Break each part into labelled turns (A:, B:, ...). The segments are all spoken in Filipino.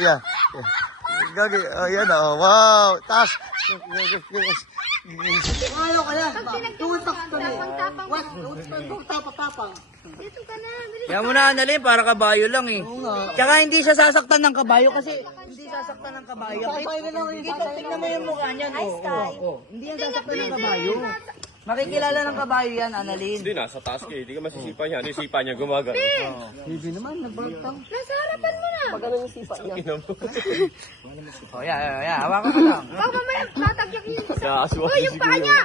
A: kuya. Gagi, oh, yan oh. Wow, taas.
B: Ayaw ka yan. Tutok ka na.
C: Tapang-tapang
B: Wag, tutok tapang-tapang.
C: Dito ka na.
D: Kaya mo na Annalyn, para kabayo lang eh. Tsaka hindi siya sasaktan ng kabayo kasi hindi sasaktan ng kabayo.
B: Na lang
D: Dito, tingnan mo yung mukha niyan. Oh, oh, oh. Hindi yan sasaktan ng kabayo. Makikilala ng kabayo yan, Annalyn.
E: Hindi, nasa taas ka eh. Hindi ka masisipa niya. Ano yung sipa niya gumagano?
B: Bibi naman, nagbalagtang.
C: Nasa harapan mo na.
E: Ina mo.
D: Oh, yeah, yeah, yeah. Hawakan ka lang.
C: Baka mamaya tatagyak yung isa. Uy, yung paa niya.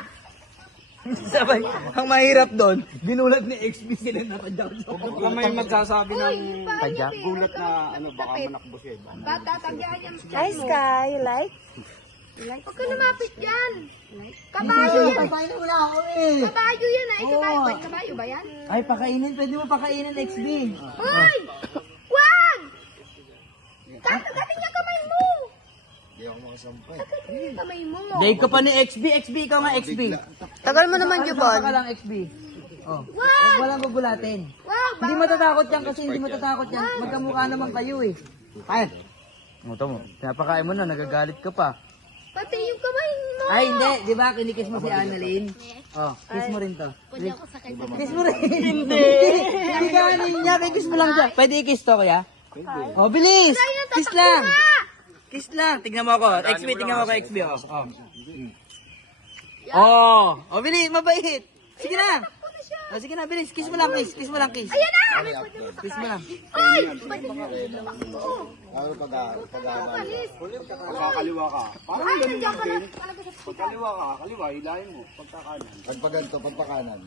D: Sabay, ang mahirap doon, ginulat ni XB sila nakadyak
F: Baka may magsasabi ng
C: yung paa niya.
F: gulat na ano, baka manakbo siya.
C: Ba't tatagyan yung Hi, Sky. You like? Huwag ka lumapit dyan. Kabayo.
B: Kabayo na wala ako eh.
C: Kabayo yan ah. Eh, kabayo ba? Kabayo ba yan?
D: Ay, pakainin. Pwede mo pakainin, XB.
C: Uy! Wag! Tatagatin niya kamay mo.
A: Hindi ako makasampay.
C: Tagatin niya kamay mo.
D: Dave ka pa ni XB. XB, ikaw nga XB.
C: Tagal mo naman,
D: Jubon. ka lang, XB. Oh. Huwag walang gugulatin.
C: Wag!
D: Hindi matatakot yan kasi hindi matatakot yan. Magkamukha naman kayo eh. Kain. Mo mo. Pinapakain mo na, nagagalit ka pa.
C: Pati yung kamay mo.
D: Ay, hindi. Di ba? Kinikis mo si Annalyn. Oh, kiss mo rin to.
C: Pwede ako sa
D: Kiss mo rin. Hindi. Hindi ka kanin niya. Kiss mo lang siya. Pwede i-kiss to, kuya? Oh, bilis. Kiss lang. Kiss lang. Tignan mo ako. XB, tignan mo ako XB. Oh. Oh. Oh, oh bilis. Mabait. Sige na. Oh, sige na, bilis. Kiss mo lang, kiss. Kiss mo lang, kiss.
C: Ayan na!
D: Kiss mo lang.
C: Uy! Pwede mo.
A: Ano pag.
F: Pagkakaliwa ka. Parang
C: Ay,
F: ganun
C: nandiyan ka na.
F: din. Pagkaliwa ka, kaliwa, hilahin mo. Pagkakanan.
A: Pag paganto, pag pakanan.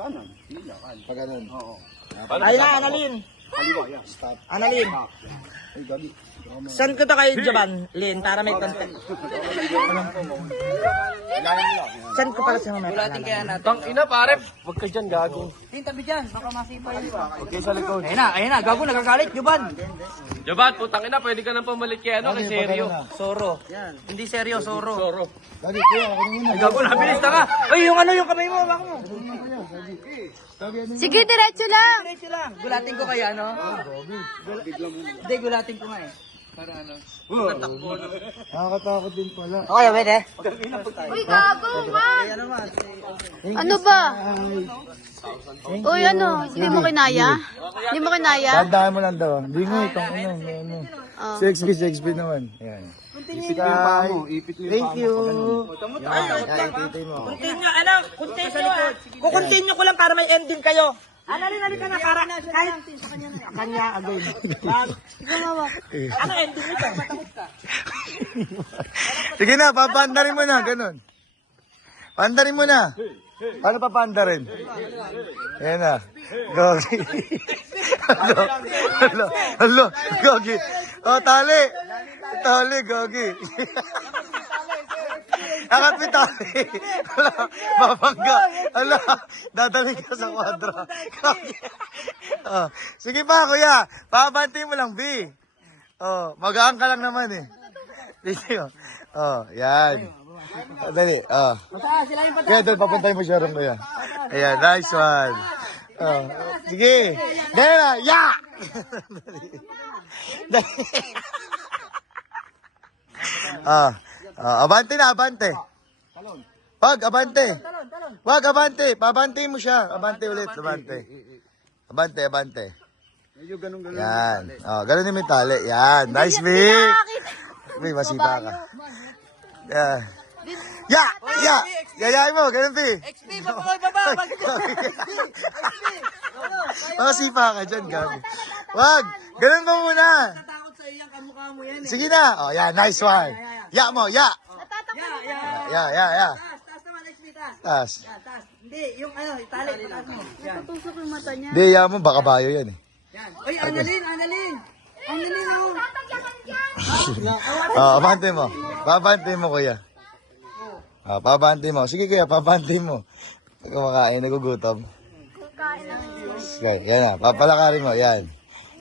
F: Kanan, hila, kanan.
A: Pag ganun.
F: Oo.
D: Ayun na, Annalyn.
F: Kaliwa, yan.
A: Stop.
D: Annalyn.
A: Ay, gabi.
D: Saan ko to kayo, Jaban? Lin, para may content. Saan ko pala sa mga natin.
E: Tang ina pare. Huwag ka dyan gago.
D: Yung tabi dyan, baka masipa yun.
E: Okay sa likod.
D: Ayun na, ayun na, gago, nagagalit, Juban.
E: Jabat, putang ina. Pwede ka nang pamalit kay ano, kay Seryo.
D: Soro. Hindi seryo, Soro.
E: Soro.
A: Gabi, kuya, ako na muna.
D: Gago, nabilis na ka. Ay, yung ano, yung kamay mo, baka mo.
C: Sige, diretso lang.
D: Diretso lang. Gulatin ko kaya, no? Gula- Hindi, gulatin ko nga eh.
A: Nakakatakot din pala.
D: Okay, pwede.
C: Uy, gago, wag. Ano ba? Uy, ano? Hindi mo kinaya? Hindi mo kinaya?
A: Tandaan mo lang daw. Hindi mo, itong ano, ano. Si XB, si XB naman. Yan.
F: Ipit mo yung paa mo. Ipit mo yung
A: Thank
F: paa mo.
A: you.
D: Ay,
A: titay mo.
D: Continue, ano? Continue, ah. Kukontinue ko lang para may ending kayo. Ano rin, halika na, para kahit kanya agad. Ano ending nito? Matakot ka.
A: Sige na, papandarin mo na, ganun. Pandarin mo na. Paano papandarin? Yan na. Gogi. Halo. Halo. Halo. Gogi. Oh, tali. Tali, Gogi. Angat mo tali. Babangga. Hala, dadaling ka sa kwadro. Gogi. Oh, sige pa, kuya. Pabanti mo lang, B. Oh, magaan ka lang naman eh. Dito. Oh, yan. Dali. Oh. Kaya doon, papuntay mo siya rin kuya. Ayan, nice one. Oh, sige. Dali na, ya! Dali. Ah, abante na, abante. Wag, abante. Wag, abante. Pabante mo siya. Abante ulit, abante. Abante, abante.
F: Medyo ganun ganun.
A: Yan. Oh, ganun yung may tali. Yan. Nice, V. V, masiba ka. Yeah. Ya! Ya! Yayain mo, ganun, V.
D: XP, baba, baba, baba.
A: Masipa ka dyan, gabi. Wag! Ganun mo muna.
D: Takot sa iyang kamukha mo yan eh.
A: Sige na. Oh, yeah, nice one. Ya mo, ya.
D: Ya, ya.
A: Ya, ya, ya.
D: Taas naman, XP, taas.
A: Taas.
D: Ya, taas. Hindi, yung ano, itali, taas mo. Yan.
C: Tusok yung mata niya.
A: Hindi, ya mo, baka bayo yan eh.
D: Yan. Uy, Annalyn, Annalyn. Annalyn, oh.
A: Oh, abante mo. Babante mo, kuya. Ah, babante mo. Sige, kuya, babante mo. Kumakain, nagugutom. Sige, yan na. Papalakarin mo, yan.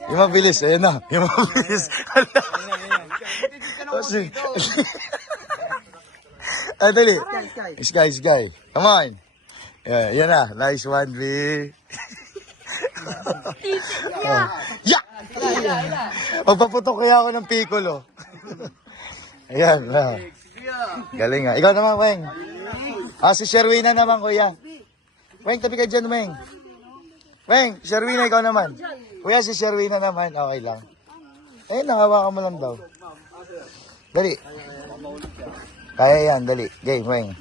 A: Yung mabilis, ayan na. Yung mabilis. Oh, sige. Ah, dali. Sky, sky. Come on. Yeah, yan na. Nice one, B. oh. Yeah! Magpaputok kaya ako ng piccolo. Ayan. ah. Galing nga. Ikaw naman, Weng. Ah, si Sherwina naman, kuya. Weng, tabi ka dyan, Weng. Weng, Sherwina, ikaw naman. Kuya, si Sherwina naman. Okay lang. Eh, nakawakan mo lang daw. Dali. Kaya yan, dali. Game, Weng.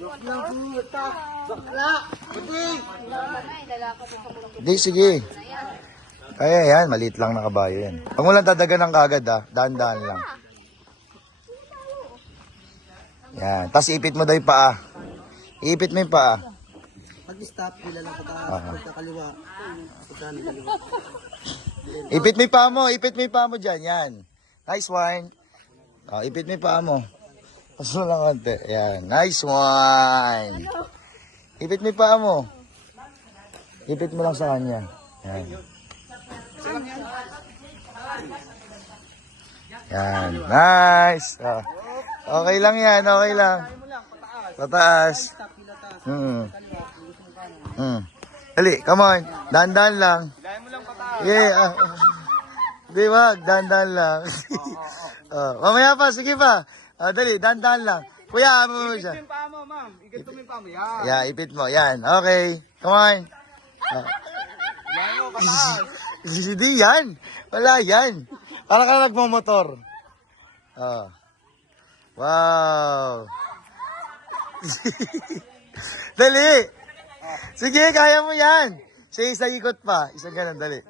A: Di, sige. Kaya yan, maliit lang na kabayo yan. Huwag mo lang dadagan ng kagad ha. Dahan-dahan lang. Yan. Tapos ipit mo daw yung paa. Ipit mo yung paa.
B: Pag-stop, bila lang pagka, pagkakaliwa. Pagkakaliwa.
A: Ipit mo yung paa mo. Ipit mo yung paa mo dyan. Yan. Nice one. Oh, ipit mo yung paa mo. Pas mo lang konti. Yan. Nice one. Ipit mo paa mo. Ipit mo lang sa kanya. Yan. Yan. Nice. Oh. Okay lang yan. Okay lang. Pataas. Hmm. Hmm. Dali, come on. Dandan lang. Yeah. ah. Di ba? Dandan lang. oh, mamaya pa, sige pa. Oh, dali, dandan lang. Kuya, amo mo siya.
F: Yung paa mo, ma'am. Ikit mo yung paa mo. Yan.
A: Yeah, ipit mo. Yan. Okay. Come on.
F: Yan mo, pataas.
A: Hindi yan. Wala yan. Para ka nagmamotor. Oh. Wow. dali. Sige, kaya mo yan. Sige, isang ikot pa. Isang ganun, dali.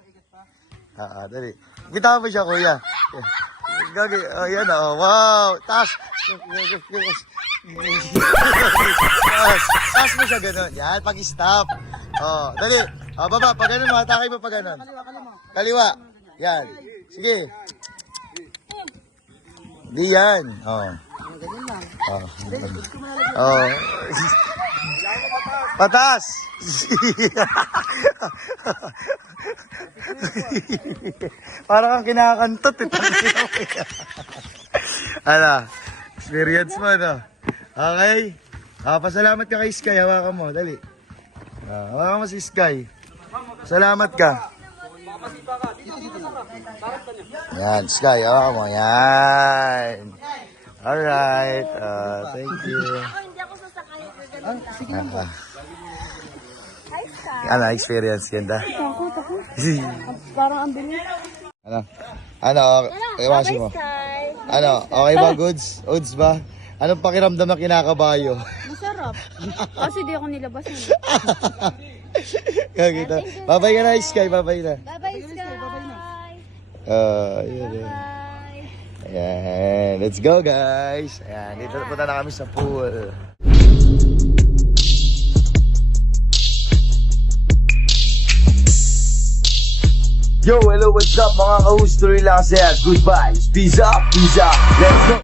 A: Ah, ah, dali. Bitawan mo siya, kuya. Gagi, oh, yan, oh, wow. Taas. Taas. Taas mo siya ganun. Yan, pag-stop. Oh, dali. Oh, baba, pag ganun, matakay mo pag ganun. Kaliwa. Yan. Sige. Di yan. Oh. Oh. Oh. Patas. Parang kang kinakantot eh. Ala, experience mo no. Okay. Ah, pasalamat ka kay Sky. Hawakan mo, dali. Ah, hawakan mo si Sky. Salamat ka. Yan, Sky. Hawakan mo. Yan. Alright. Uh, thank you. Ah, ano, experience ganda?
C: Parang ang bilis.
A: Ano? Ano? Okay, iwasin mo. Ano? Okay ba, goods? Goods ba? Anong pakiramdam na kinakabayo?
C: Masarap. Kasi di ako nilabas na.
A: Kagita. Babay ka na, Sky. Babay na.
C: Bye-bye, Sky.
A: Ah, yun, yun. Ayan. Let's go, guys. Ayan. Dito punta na kami sa pool. Yo, hello, what's up mga ka-host? Lang saya. Goodbye. Peace up, peace up. Let's go.